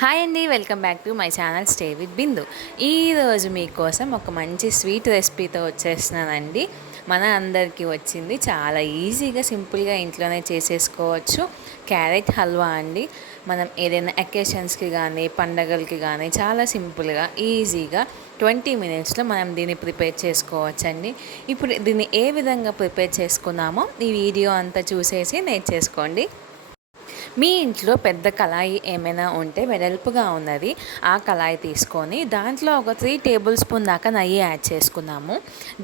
Hi అండి, welcome back to my channel stay with Bindu. ఈరోజు మీకోసం ఒక మంచి స్వీట్ రెసిపీతో వచ్చేస్తున్నానండి. మన అందరికీ వచ్చింది, చాలా ఈజీగా సింపుల్గా ఇంట్లోనే చేసేసుకోవచ్చు. క్యారెట్ హల్వా అండి. మనం ఏదైనా అకేషన్స్కి కానీ పండగలకి కానీ చాలా సింపుల్గా ఈజీగా 20 మినిట్స్లో మనం దీన్ని ప్రిపేర్ చేసుకోవచ్చండి. ఇప్పుడు దీన్ని ఏ విధంగా ప్రిపేర్ చేసుకున్నామో ఈ వీడియో అంతా చూసేసి నేర్చేసుకోండి. మీ ఇంట్లో పెద్ద కళాయి ఏమైనా ఉంటే వెడల్పుగా ఉన్నది ఆ కళాయి తీసుకొని దాంట్లో ఒక 3 టేబుల్ స్పూన్ దాకా నెయ్యి యాడ్ చేసుకున్నాము.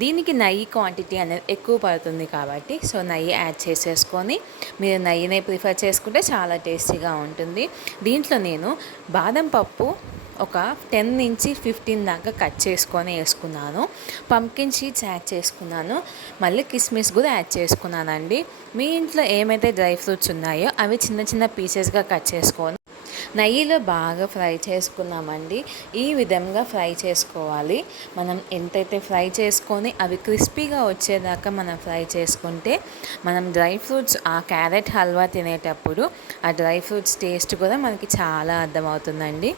దీనికి నెయ్యి క్వాంటిటీ అనేది ఎక్కువ పడుతుంది కాబట్టి నెయ్యి యాడ్ చేసేసుకొని మీరు నెయ్యినే ప్రిఫర్ చేసుకుంటే చాలా టేస్టీగా ఉంటుంది. దీంట్లో నేను బాదం పప్పు ఒక 10 నుంచి 15 దాకా కట్ చేసుకొని వేసుకున్నాను. పంకిన్ సీడ్స్ యాడ్ చేసుకున్నాను. మళ్ళీ కిస్మిస్ కూడా యాడ్ చేసుకున్నానండి. మీ ఇంట్లో ఏమైతే డ్రై ఫ్రూట్స్ ఉన్నాయో అవి చిన్న చిన్న పీసెస్గా కట్ చేసుకొని నెయ్యిలో బాగా ఫ్రై చేసుకున్నామండి. ఈ విధంగా ఫ్రై చేసుకోవాలి. మనం ఎంతైతే ఫ్రై చేసుకొని అవి క్రిస్పీగా వచ్చేదాకా మనం ఫ్రై చేసుకుంటే మనం డ్రై ఫ్రూట్స్ ఆ క్యారెట్ హల్వా తినేటప్పుడు ఆ డ్రై ఫ్రూట్స్ టేస్ట్ కూడా మనకి చాలా అర్థమవుతుందండి.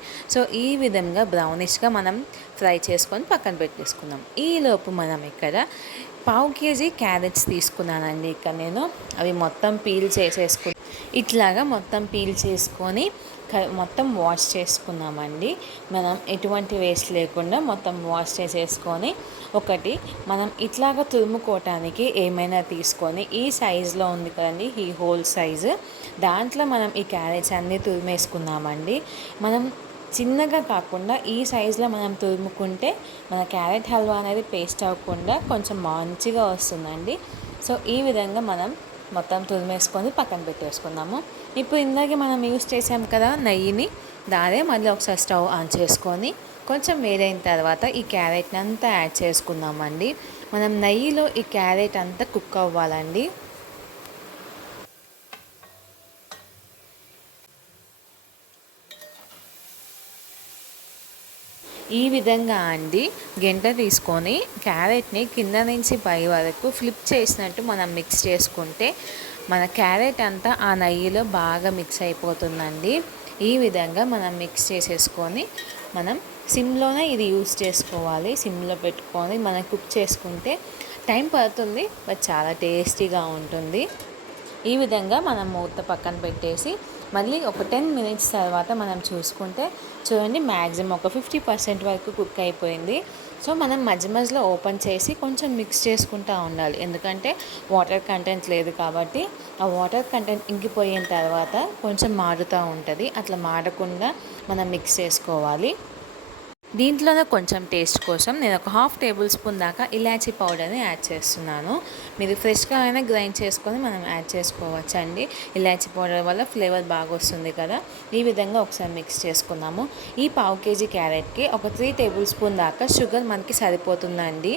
ఈ విధంగా బ్రౌనిష్గా మనం ఫ్రై చేసుకొని పక్కన పెట్టేసుకుందాం. ఈలోపు మనం ఇక్కడ 1/2 కేజీ క్యారెట్స్ తీసుకున్నానండి. ఇక్కడ నేను అవి మొత్తం పీల్ చేసేసుకుని ఇట్లాగా మొత్తం పీల్ చేసుకొని మొత్తం వాష్ చేసుకున్నామండి. మనం ఎటువంటి వేస్ట్ లేకుండా మొత్తం వాష్ చేసేసుకొని ఒకటి మనం ఇట్లాగా తురుముకోవటానికి ఏమైనా తీసుకొని ఈ సైజులో ఉంది కదండి, ఈ హోల్ సైజు దాంట్లో మనం ఈ క్యారెట్స్ అన్నీ తురిమేసుకున్నామండి. మనం చిన్నగా కాకుండా ఈ సైజులో మనం తురుముకుంటే మన క్యారెట్ హల్వా అనేది పేస్ట్ అవ్వకుండా కొంచెం మంచిగా వస్తుందండి. ఈ విధంగా మనం మొత్తం తురిమేసుకొని పక్కన పెట్టేసుకుందాము. ఇప్పుడు ఇందాకే మనం యూస్ చేసాం కదా నెయ్యిని, దానే మళ్ళీ ఒకసారి స్టవ్ ఆన్ చేసుకొని కొంచెం వేడైన తర్వాత ఈ క్యారెట్ని అంతా యాడ్ చేసుకుందామండి. మనం నెయ్యిలో ఈ క్యారెట్ అంతా కుక్ అవ్వాలండి. ఈ విధంగా అండి గెంట తీసుకొని క్యారెట్ని కింద నుంచి పై వరకు ఫ్లిప్ చేసినట్టు మనం మిక్స్ చేసుకుంటే మన క్యారెట్ అంతా ఆ నెయ్యిలో బాగా మిక్స్ అయిపోతుందండి. ఈ విధంగా మనం మిక్స్ చేసేసుకొని మనం సిమ్లోనే ఇది యూస్ చేసుకోవాలి. సిమ్లో పెట్టుకొని మనం కుక్ చేసుకుంటే టైం పడుతుంది, బట్ చాలా టేస్టీగా ఉంటుంది. ఈ విధంగా మనం మూత పక్కన పెట్టేసి మళ్ళీ ఒక 10 మినిట్స్ తర్వాత మనం చూసుకుంటే చూడండి, మ్యాక్సిమం ఒక 50% వరకు కుక్ అయిపోయింది. మనం మధ్య మధ్యలో ఓపెన్ చేసి కొంచెం మిక్స్ చేసుకుంటూ ఉండాలి. ఎందుకంటే వాటర్ కంటెంట్ లేదు కాబట్టి ఆ వాటర్ కంటెంట్ ఇంకిపోయిన తర్వాత కొంచెం మాడుతూ ఉంటుంది. అట్లా మాడకుండా మనం మిక్స్ చేసుకోవాలి. దీంట్లోనే కొంచెం టేస్ట్ కోసం నేను ఒక 1/2 టేబుల్ స్పూన్ దాకా ఇలాచీ పౌడర్ని యాడ్ చేస్తున్నాను. మీరు ఫ్రెష్గా అయినా గ్రైండ్ చేసుకొని మనం యాడ్ చేసుకోవచ్చు అండి. ఇలాచీ పౌడర్ వల్ల ఫ్లేవర్ బాగా వస్తుంది కదా. ఈ విధంగా ఒకసారి మిక్స్ చేసుకున్నాము. ఈ 1/2 కేజీ క్యారెట్కి ఒక 3 టేబుల్ స్పూన్ దాకా షుగర్ మనకి సరిపోతుందండి.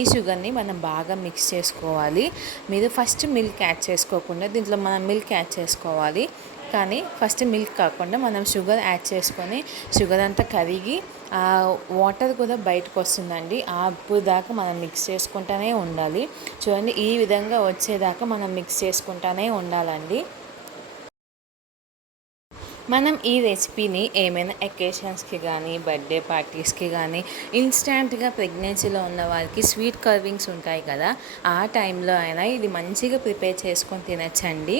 ఈ షుగర్ని మనం బాగా మిక్స్ చేసుకోవాలి. మీరు ఫస్ట్ మిల్క్ యాడ్ చేసుకోకుండా దీంట్లో మనం మిల్క్ యాడ్ చేసుకోవాలి. కానీ ఫస్ట్ మిల్క్ కాకుండా మనం షుగర్ యాడ్ చేసుకొని షుగర్ అంతా కరిగి ఆ వాటర్ కూడా బయటకు వస్తుందండి. అప్పుడు దాకా మనం మిక్స్ చేసుకుంటూనే ఉండాలి. చూడండి, ఈ విధంగా వచ్చేదాకా మనం మిక్స్ చేసుకుంటూనే ఉండాలండి. మనం ఈ రెసిపీని ఏమైనా అకేషన్స్కి కానీ బర్త్డే పార్టీస్కి కానీ ఇన్స్టెంట్గా ప్రెగ్నెన్సీలో ఉన్న వారికి స్వీట్ కర్వింగ్స్ ఉంటాయి కదా, ఆ టైంలో అయినా ఇది మంచిగా ప్రిపేర్ చేసుకొని తినచ్చండి.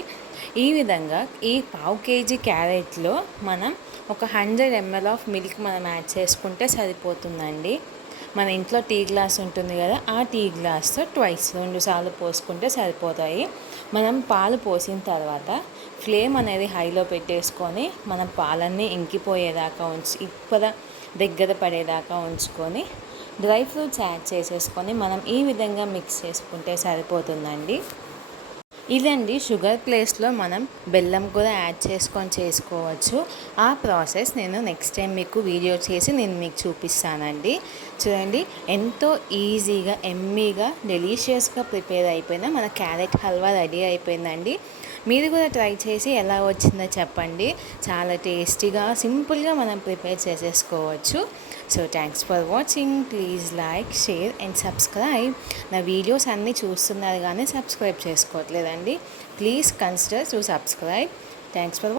ఈ విధంగా ఈ 1/2 కేజీ క్యారెట్లో మనం ఒక 100 ml ఆఫ్ మిల్క్ మనం యాడ్ చేసుకుంటే సరిపోతుందండి. మన ఇంట్లో టీ గ్లాస్ ఉంటుంది కదా, ఆ టీ గ్లాస్తో 2 సార్లు పోసుకుంటే సరిపోతాయి. మనం పాలు పోసిన తర్వాత ఫ్లేమ్ అనేది హైలో పెట్టేసుకొని మనం పాలన్నీ ఇంకిపోయేదాకా దగ్గర పడేదాకా ఉంచుకొని డ్రై ఫ్రూట్స్ యాడ్ చేసేసుకొని మనం ఈ విధంగా మిక్స్ చేసుకుంటే సరిపోతుందండి. ఇదండి, షుగర్ ప్లేస్లో మనం బెల్లం కూడా యాడ్ చేసుకొని చేసుకోవచ్చు. ఆ ప్రాసెస్ నేను నెక్స్ట్ టైం మీకు వీడియో చేసి నేను మీకు చూపిస్తానండి. చూడండి, ఎంతో ఈజీగా ఎమ్మీగా డెలీషియస్గా ప్రిపేర్ అయిపోయిన మన క్యారెట్ హల్వా రెడీ అయిపోయిందండి. మీరు కూడా ట్రై చేసి ఎలా వచ్చిందో చెప్పండి. చాలా టేస్టీగా సింపుల్గా మనం ప్రిపేర్ చేసేసుకోవచ్చు. Thanks for watching. Please like, share and subscribe. నా వీడియోస్ అన్నీ చూస్తున్నారు కానీ సబ్స్క్రైబ్ చేసుకోవట్లేదండి. Please consider to subscribe. Thanks for